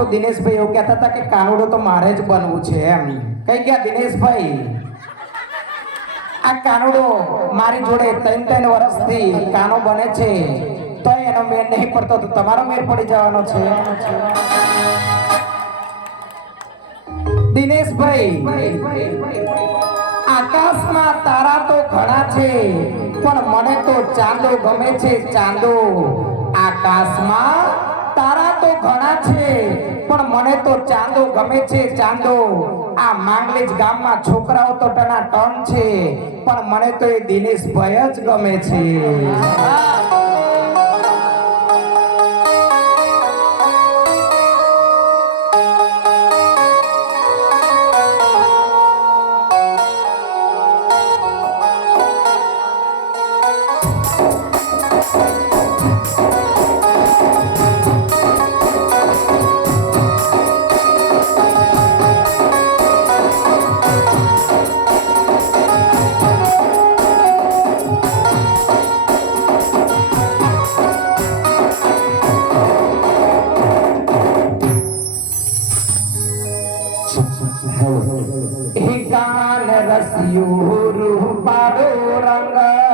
તો દિનેશભાઈ એવું કહેતા હતા કે કાનુડો તો મારે જ બનવું છે એમ. કઈ ગયા દિનેશભાઈ? આ કાનુડો મારી જોડે 3 વર્ષથી કાનો બને છે તો એનો મેળ નહીં પડતો, તો તમારો મેળ પડી જવાનો છે. દિનેશભાઈ, આકાશમાં તારા તો ઘણા છે પણ મને તો ચાંદો ગમે છે. ચાંદો આકાશમાં તારા તો ઘણા છે પણ મને તો ચાંદો ગમે છે. ચાંદો આ માંગલેજ ગામમાં છોકરાઓ તો ટના ટન છે પણ મને તો એ દિનેશભાઈ જ ગમે છે. કાન રસિયો રૂપાળો રંગ